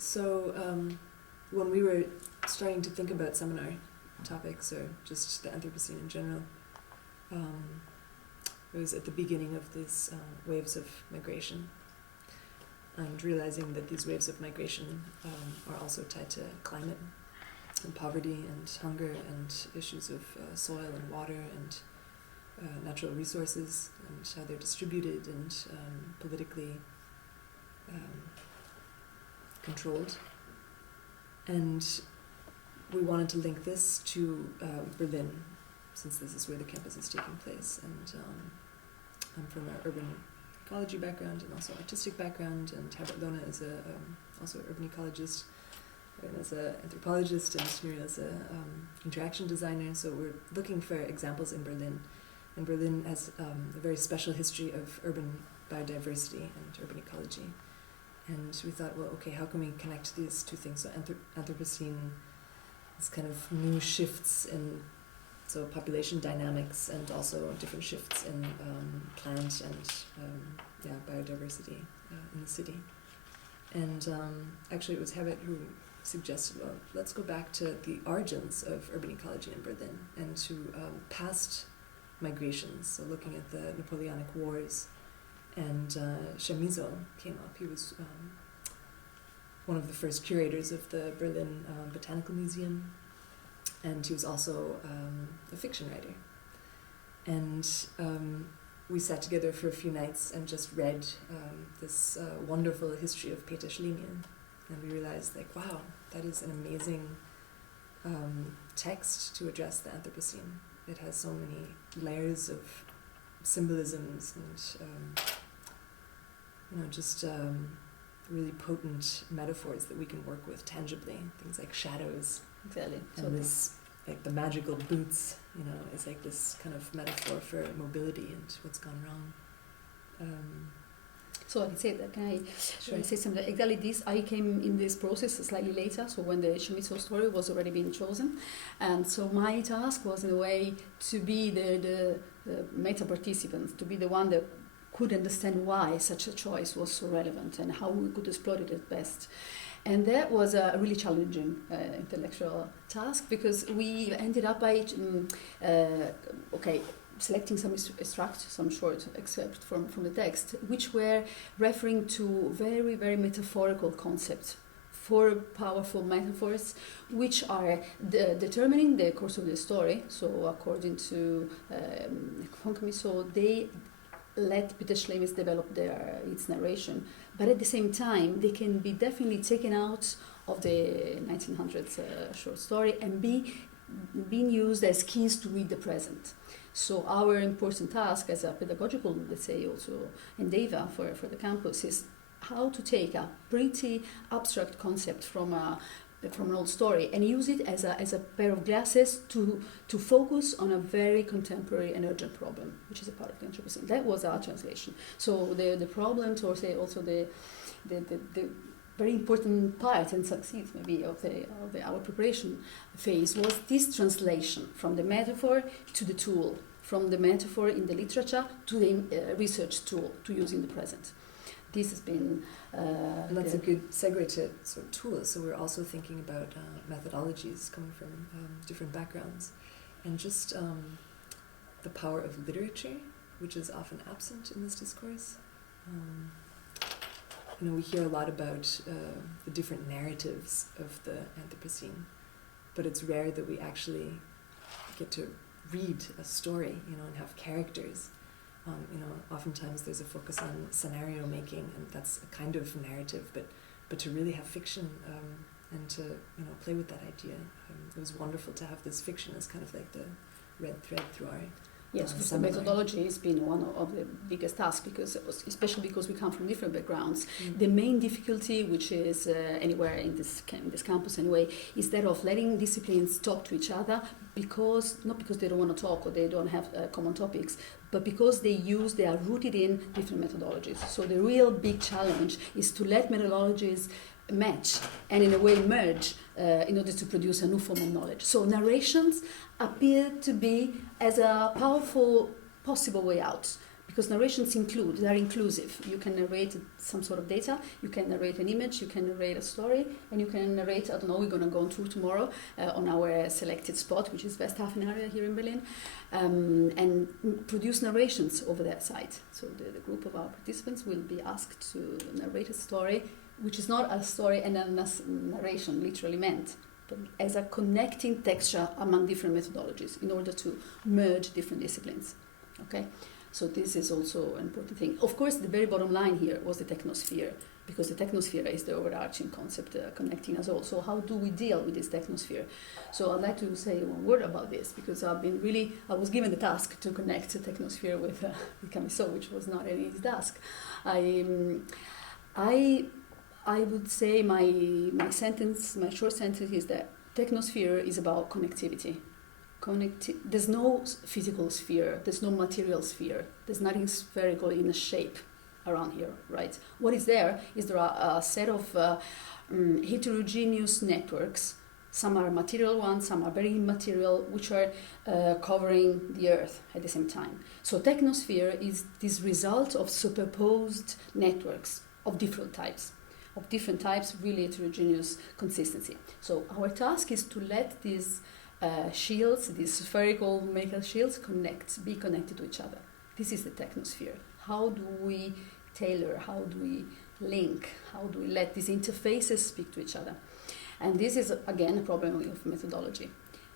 So when we were starting to think about seminar topics or just the Anthropocene in general, it was at the beginning of these waves of migration, and realizing that these waves of migration are also tied to climate and poverty and hunger and issues of soil and water and natural resources and how they're distributed and politically controlled. And we wanted to link this to Berlin, since this is where the campus is taking place. And I'm from an urban ecology background and also artistic background, and Elena is also an urban ecologist, and as an anthropologist, and Miriam as an interaction designer. So we're looking for examples in Berlin. And Berlin has a very special history of urban biodiversity and urban ecology. And we thought, well, okay, how can we connect these two things? So Anthropocene is kind of new shifts in population dynamics, and also different shifts in plant and biodiversity in the city. And actually it was Herbert who suggested, well, let's go back to the origins of urban ecology in Berlin and to past migrations, so looking at the Napoleonic Wars. And Chamizo came up. He was one of the first curators of the Berlin Botanical Museum, and he was also a fiction writer. And we sat together for a few nights and just read this wonderful history of Peter Schlemihl, and we realized, like, wow, that is an amazing text to address the Anthropocene. It has so many layers of symbolisms and really potent metaphors that we can work with tangibly. Things like shadows. Exactly. And this, like the magical boots, is like this kind of metaphor for mobility and what's gone wrong. So I say that, can I say something? Exactly this, I came in this process slightly later, so when the Chamizo story was already being chosen. And so my task was in a way to be the meta participant, to be the one that could understand why such a choice was so relevant and how we could exploit it at best. And that was a really challenging intellectual task, because we ended up by selecting some extracts, some short excerpts from the text, which were referring to very, very metaphorical concepts, four powerful metaphors, which are determining the course of the story. So according to Chamizo, they let Peter Schlemihl develop its narration, but at the same time they can be definitely taken out of the 1900s short story and being used as keys to read the present. So our important task as a pedagogical, let's say, also endeavor for the campus is how to take a pretty abstract concept from an old story and use it as a pair of glasses to focus on a very contemporary and urgent problem, which is a part of the Anthropocene. That was our translation. So the problems, or say also the very important part and succeeds maybe of our preparation phase was this translation from the metaphor to the tool, from the metaphor in the literature to the research tool to use in the present. This has been and that's a good segue to sort of tools. So we're also thinking about methodologies coming from different backgrounds, and just the power of literature, which is often absent in this discourse. We hear a lot about the different narratives of the Anthropocene, but it's rare that we actually get to read a story, and have characters. Oftentimes there's a focus on scenario making, and that's a kind of narrative, but to really have fiction and to play with that idea, it was wonderful to have this fiction as kind of like the red thread through our Yes, because the methodology has been one of the biggest tasks, especially because we come from different backgrounds. The main difficulty, which is anywhere in this campus anyway, is that of letting disciplines talk to each other, not because they don't want to talk or they don't have common topics, but because they are rooted in different methodologies. So the real big challenge is to let methodologies match and in a way merge in order to produce a new form of knowledge. So narrations appear to be as a powerful possible way out, because narrations they're inclusive. You can narrate some sort of data, you can narrate an image, you can narrate a story, and you can narrate, I don't know, we're going to go on tour tomorrow on our selected spot, which is Westhafen area here in Berlin, and produce narrations over that site. So the group of our participants will be asked to narrate a story, which is not a story and a narration literally meant, but as a connecting texture among different methodologies in order to merge different disciplines. Okay? So this is also an important thing. Of course, the very bottom line here was the technosphere, because the technosphere is the overarching concept connecting us all. So how do we deal with this technosphere? So I'd like to say one word about this, because I was given the task to connect the technosphere with Camisot, which was not an easy task. I would say my short sentence is that technosphere is about connectivity. There's no physical sphere, there's no material sphere, there's nothing spherical in a shape around here, right? What is there are a set of heterogeneous networks. Some are material ones, some are very immaterial, which are covering the Earth at the same time. So technosphere is this result of superposed networks of different types, really heterogeneous consistency. So our task is to let these shields, these spherical metal shields, be connected to each other. This is the technosphere. How do we tailor? How do we link? How do we let these interfaces speak to each other? And this is again a problem of methodology.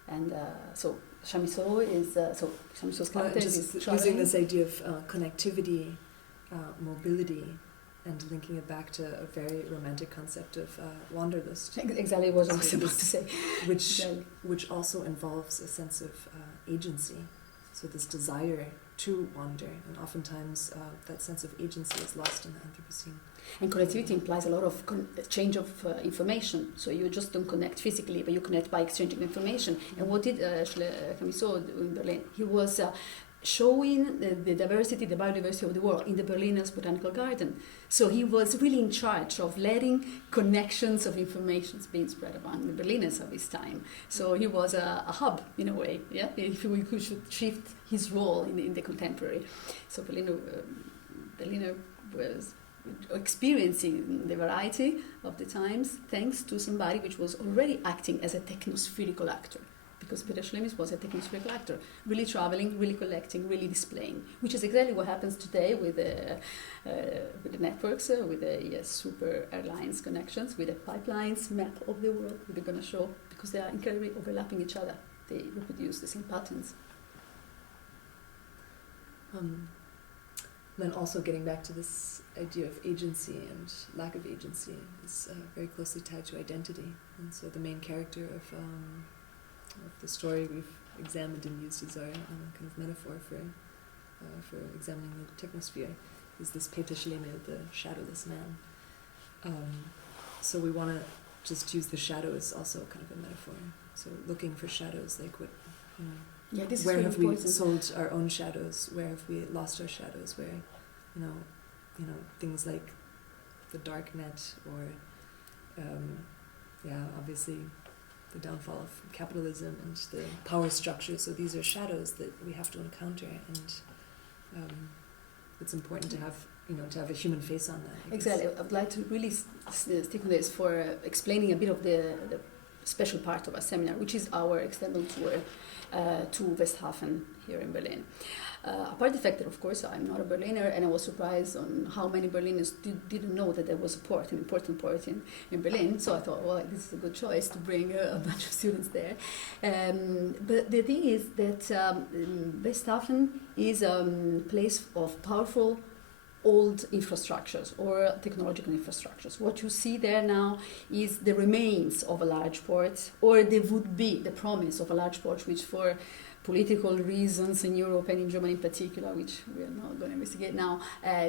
And so Chamisot's character is using this idea of connectivity, mobility, and linking it back to a very romantic concept of wanderlust. Exactly what I was about to say. Which also involves a sense of agency. So this desire to wander, and oftentimes that sense of agency is lost in the Anthropocene. And connectivity implies a lot of exchange of information. So you just don't connect physically, but you connect by exchanging information. Mm-hmm. And what did Camisot do in Berlin? He was showing the biodiversity of the world in the Berliner's Botanical Garden. So he was really in charge of letting connections of information being spread among the Berliners of his time. So he was a hub, in a way, yeah? If we should shift his role in the contemporary. So Berliner was experiencing the variety of the times thanks to somebody which was already acting as a technospherical actor. Because Peter Schlemmis was a technospherical actor, really traveling, really collecting, really displaying, which is exactly what happens today with the networks, with the super airlines connections, with the pipelines, map of the world we're going to show, because they are incredibly overlapping each other. They reproduce the same patterns. Then also getting back to this idea of agency and lack of agency is very closely tied to identity. And so the main character of the story we've examined and used as our kind of metaphor for examining the technosphere is this Peter Schlemihl, the shadowless man. So we want to just use the shadow as also kind of a metaphor. So looking for shadows, like what, where have we sold our own shadows? Where have we lost our shadows? Where, things like the dark net or, obviously the downfall of capitalism and the power structure. So these are shadows that we have to encounter, and it's important to have a human face on that. Exactly. I'd like to really stick with this for explaining a bit of the special part of our seminar, which is our external tour to Westhafen here in Berlin. Apart the fact that, of course, I'm not a Berliner, and I was surprised on how many Berliners didn't know that there was an important port in Berlin. So I thought, well, this is a good choice to bring a bunch of students there. But the thing is that Westhafen is a place of powerful old infrastructures or technological infrastructures. What you see there now is the remains of a large port, or there would be the promise of a large port, which for political reasons in Europe and in Germany in particular, which we are not going to investigate now,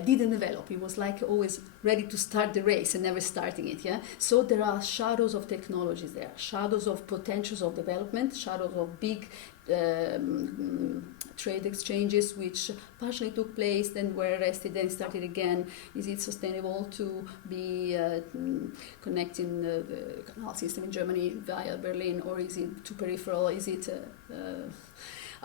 didn't develop. It was like always ready to start the race and never starting it. Yeah. So there are shadows of technologies there, shadows of potentials of development, shadows of big trade exchanges which partially took place, then were arrested, then started again. Is it sustainable to be connecting the canal system in Germany via Berlin, or is it too peripheral? Is it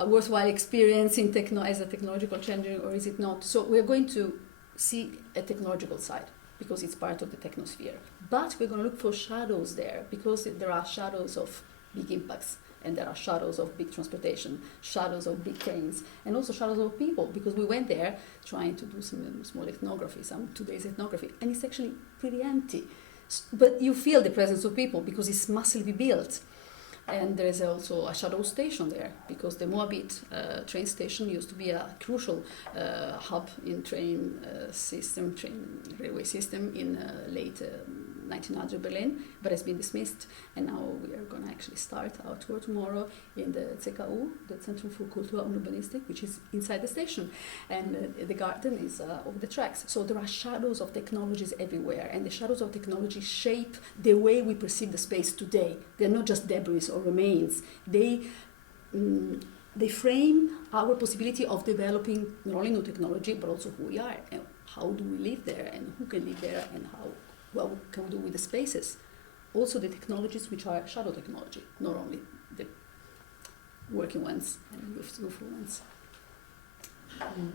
a worthwhile experience in as a technological changer, or is it not? So we're going to see a technological side because it's part of the technosphere. But we're going to look for shadows there because there are shadows of big impacts, and there are shadows of big transportation, shadows of big trains, and also shadows of people, because we went there trying to do some small ethnography, some 2 days ethnography, and it's actually pretty empty. But you feel the presence of people because it's massively built. And there is also a shadow station there, because the Moabit train station used to be a crucial hub in railway system in late 1900 Berlin, but has been dismissed. And now we are going to actually start our tour tomorrow in the ZKU, the Zentrum für Kultur und Urbanistik, which is inside the station. And the garden is over the tracks. So there are shadows of technologies everywhere, and the shadows of technology shape the way we perceive the space today. They're not just debris or remains. They frame our possibility of developing not only new technology, but also who we are, and how do we live there, and who can live there, and what can we do with the spaces. Also the technologies which are shadow technology, not only the working ones and useful ones. Mm.